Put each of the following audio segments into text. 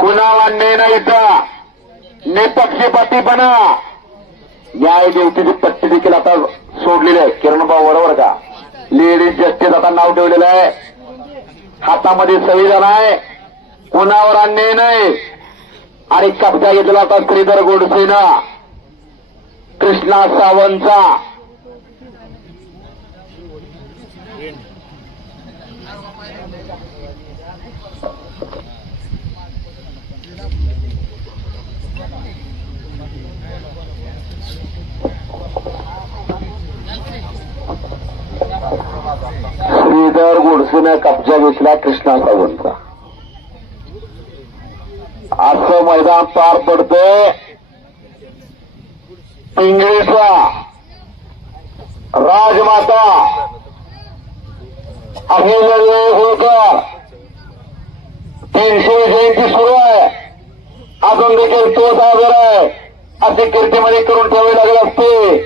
कुणाला ने नाही निपक्षपातीपणा न्याय देवतेची पट्टी देखील आता सोडलेली आहे. किरणभाऊ बरोबर का? लेडीज जस्टिस आता नाव ठेवलेलं आहे. हातामध्ये संविधान आहे. कुणावर अन्याय नाही? आणि कब्जा घेतला होता श्रीधर गोडसेनं. कृष्णा सावंतचा. श्रीधर गोडसेनं कब्जा घेतला कृष्णा सावंतचा असं मैदान पार पडतंय. पिंगळीचा राजमाता. अभिनंदन होळकर तीनशे जयंती सुरू आहे. अजून देखील तोच साजर आहे. असे कीर्तीमध्ये करून ठेवावे लागत असते.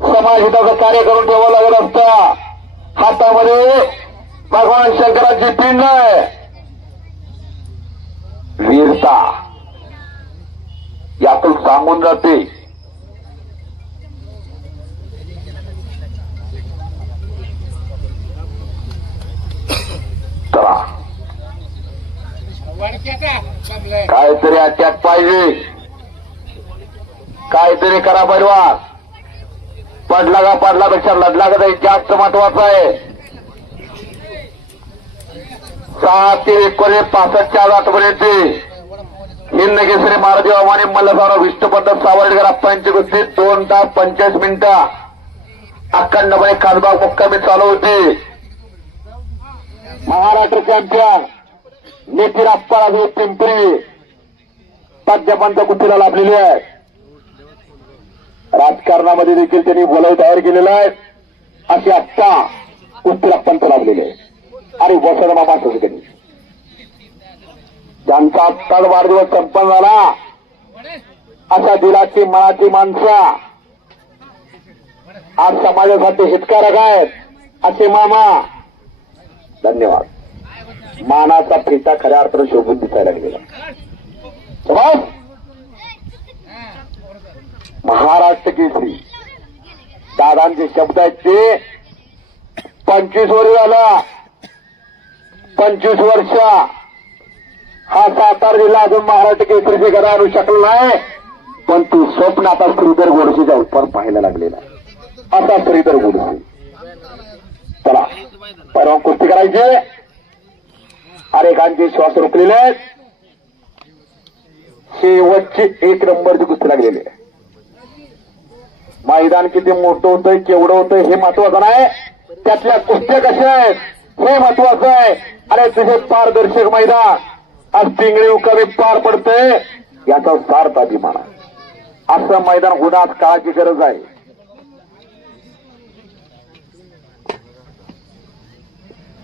समाजहिताचं कार्य करून ठेवावं लागत असतं. हातामध्ये भगवान शंकराची पिंड आहे. वीरता. यातून सांगून जाते. काहीतरी अटॅक पाहिजे. काहीतरी करा परिवार. पडला का पडल्यापेक्षा लढला का तरी जास्त महत्त्वाचा आहे. सहा ते एकोणीस पासष्टच्या आतापर्यंत हिंद केसरी महाराज अवमाने मल्लसावराव विष्णू पद्धत सावरकर अप्पांची कुस्ती दोन तास पंचवीस मिनिटं. अखंडपणे खासबाग मुक्कामी चालू होती. महाराष्ट्र चॅम्पियन नितीन अप्पाराज पिंपरी पद्यपंत कुस्तीला लाभलेली आहे? राजकारणामध्ये देखील त्यांनी बोलाव तयार केलेलं आहे. असे आत्ता कुस्तीला पंत लाभलेले आहे आणि वसंत मामा ज्यांचा आत्ताच वाढदिवस संपन्न झाला अशा दिलाची मनाची माणसं आज समाजासाठी हितकारक आहेत. असे मामा धन्यवाद. मानाचा फेटा खऱ्या अर्थानं शोभून दिसायला लागलेला. समज महाराष्ट्र केसरी. दादांचे शब्द आहेत ते. पंचवीस वर्ष झाला. पंचवीस वर्ष. हा सातारा जिल्हा अजून महाराष्ट्र केसरीचे घर आणू शकला नाही. पण तू स्वप्न आता श्रीधर गोडसेच्या उत्पन्न पाहायला लागलेला आता श्रीधर गोडसे. चला परवा कुस्ती करायचे. अनेकांचे श्वास रोखलेले आहेत. शेवटची एक नंबरची कुस्ती लागलेली आहे. मैदान किती मोठं होतंय केवढं होतंय हे महत्वाचं नाही. त्यातल्या कुस्त्या कशा आहेत हे महत्वाचं आहे. आणि तुझे पारदर्शक मैदान. आज पिंगळी उकावे पार पडतंय. याचा सार्थ अभिमान आहे. असं मैदान होण्यात काळाची गरज आहे.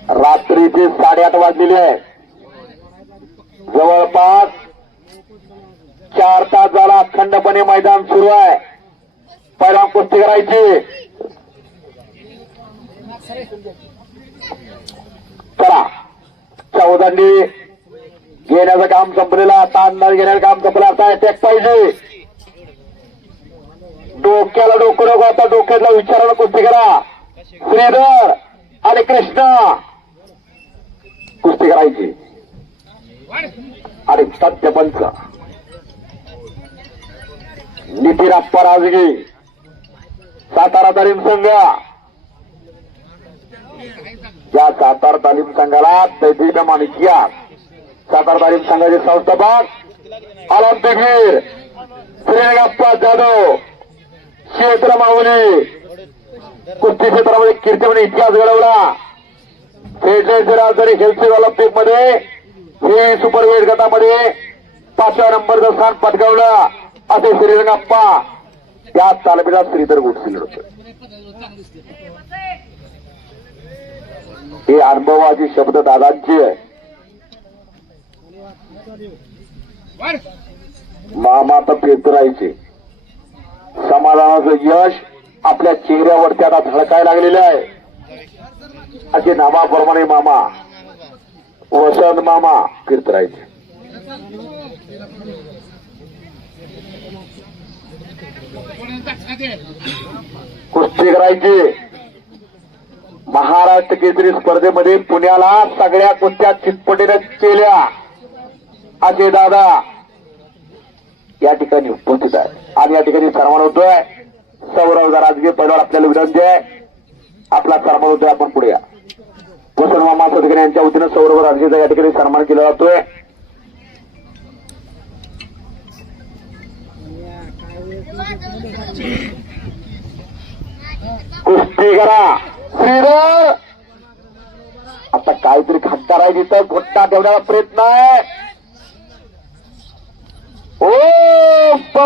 रात्रीचे साडेआठ वाजलेले आहे जवळपास चार तास झाला अखंडपणे मैदान सुरू आहे. पहिला कुस्ती करायची. चला. चौदांडी घेण्याचं काम संपलेलं आहे. घेण्याचं काम संपलं. आता अटॅक पाहिजे डोक्याला डोकं नको. आता डोक्याला विचाराला कुस्ती करा. श्रीधर आणि कृष्ण. कुस्ती करायची. आणि सत्यपंच. नितीन अप्पा राजगी. सातारा तालीम संघ. या सातारा तालीम संघाला दैदिक माणिकिया सातारा तालीम संघाचे संस्थापक ऑलिम्पिकवीर श्रीरंगप्पा जाधव क्षेत्र माऊली कुस्ती क्षेत्रामध्ये कीर्तीमध्ये इतिहास घडवला. फेडरेशन जरी हेल्थ ऑलिम्पिकमध्ये हे सुपरवेट गटामध्ये पाचव्या नंबरचं स्थान पटकावलं. असे श्रीरंगाप्पा त्या तालमीला श्रीधर गोडसे लढत हे अनुभवाचे शब्द दादांचे आहे. मामा तर पेतरायचे समाधानाचं यश आपल्या चेहऱ्यावरती आता झळकायला लागलेलं आहे. असे नामाप्रमाणे मामा वसंत मामा फिरत कुस्ती करायची महाराष्ट्र केसरी स्पर्धेमध्ये पुण्याला सगळ्या कुस्त्या चितपटीने केल्या. असे दादा या ठिकाणी उपस्थित आहेत. आणि या ठिकाणी सन्मान होतोय. सौरव राजकीय पैलवान आपल्याला विनंती आहे. आपला सन्मान होतोय आपण पुढे या. वसंत मामा सदगणे यांच्या वतीनं सौरव राजकीयचा या ठिकाणी सन्मान केला जातोय. कुस्ती करा. श्रीधर आता काहीतरी खड्डा आहे तिथं गोट्टा ठेवण्याचा प्रयत्न आहे. ओ प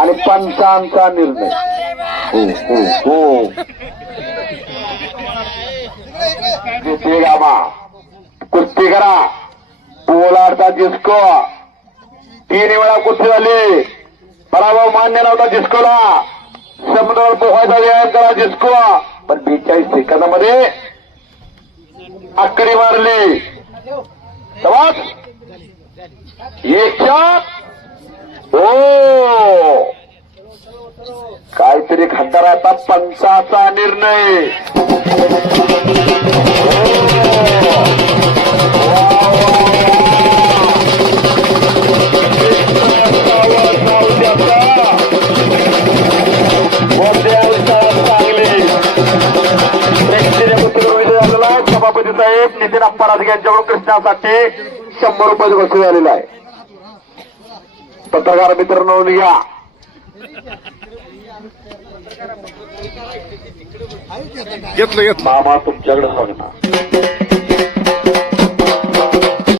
आणि पंचांचा निर्णय. हो हो हो. कुस्ती करा. पोलाडचा जिस्को तीन वेळा कुस्ती झाली पराभव मान्य नव्हता जिस्कोला समुद्रावर पोहायचा व्यायाम करा जिस्को पण बेचाळीस सेकंदामध्ये आकडी मारली. समज एक चार हो. काहीतरी खड्डा आता पंचाचा निर्णय. अप्पा राजगे यांच्याकडून कृष्णासाठी शंभर रुपये घोषित झालेला आहे. पत्रकार मित्र नोंद घ्या घेतलं घेतलं. मामा तुमच्याकडे सांगता